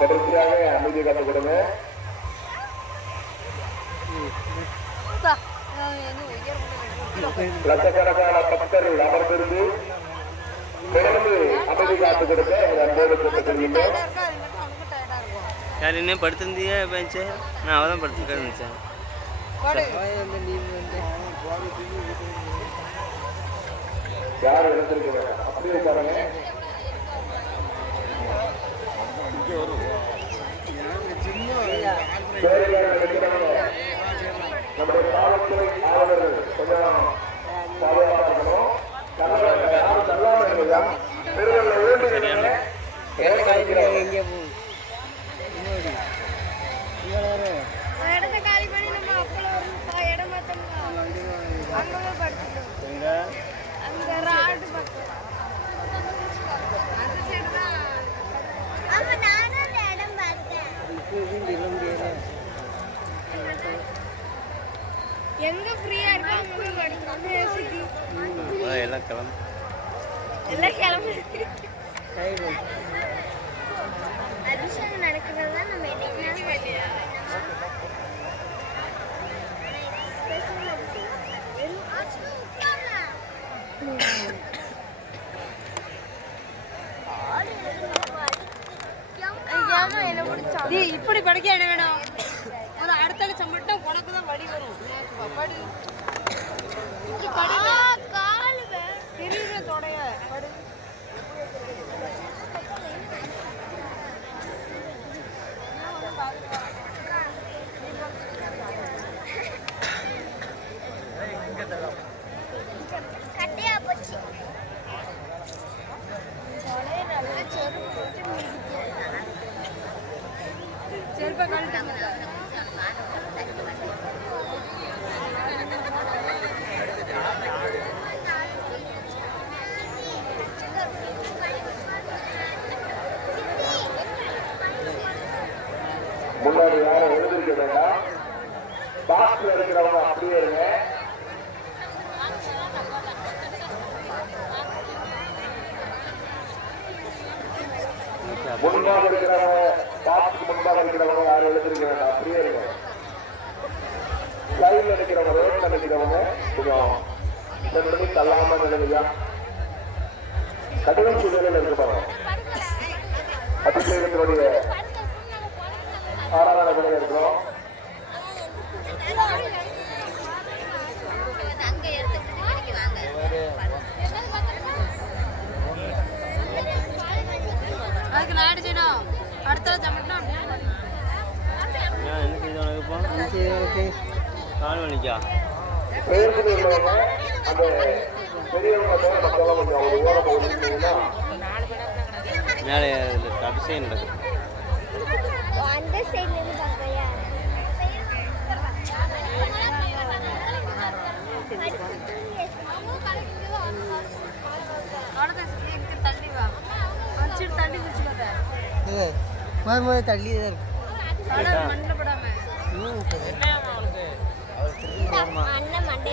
தொடர்ச்சியாக அமைதி காத்து கொடுங்க. லட்சக்கணக்கான பக்தர்கள் அமர்ந்திருந்து தொடர்ந்து அமைதி காத்து கொடுக்க அன்போடு கொண்டிருக்கின்றோம். யார் என்ன படுத்திருந்தீங்க பெஞ்சு? நான் அவள் தான் படுத்துருக்கேன்னு நினச்சேன். யார் எடுத்திருக்கிறாங்க அப்படியே பாருங்க. நம்முடைய காவல்துறை ஆளுநர்கள் கொஞ்சம் பாதுகாப்பா இருக்கணும். யாரும் தள்ளாம இல்லையா? பெருவெல்ல வேண்டுகிறீங்க. எங்க ஃப்ரீயா இருக்கோ அங்க போய் படிக்கணும். எல்லாம் கிளம்பு. எல்லாம் கிளம்பு. அபிஷேகம் நடக்கிறது தான் நம்ம என்னைக்கு இல்லையா? இப்படி படிக்க என்ன வேணும்? ஒரு அடுத்த லட்சம் மட்டும் உனக்கு தான் வழி வரும். படி தெரியல தொடைய படி. கட்டையா போச்சு. செருப்பை கழட்டுங்க. முன்னாடி யாரும் எழுதிருக்க வேண்டாம். பாக்ஸ்ல இருக்கிறவங்க அப்படியே இருங்க. முன்பாக இருக்கிறவங்க பாக்ஸுக்கு முன்பாக இருக்கிறவங்க யாரும் எழுதிருக்க வேண்டாம். அப்படியே இருங்க. சைட்ல இருக்கிறவங்க ரோட்ல இருக்கிறவங்க கொஞ்சம் தள்ளாம நிலையா கடின சூழ்நிலையில் இருப்பாங்க. அதிசயத்தினுடைய ஆறாவது நிலையில இருக்கிறோம். அதுக்கு நான் என்ன செய்யணும்? அடுத்த சமட்டும் என்ன செய்த உனக்கு கால் வலிக்கா? மேலே அபிஷேகம் நடக்கும். அந்த சைடுல இருந்து பார்க்கலையா? தள்ளி வா. தள்ளி குடிச்சுக்காத. தள்ளி தான் இருக்கு. மண்ணில் படாம அண்ணன் மண்டே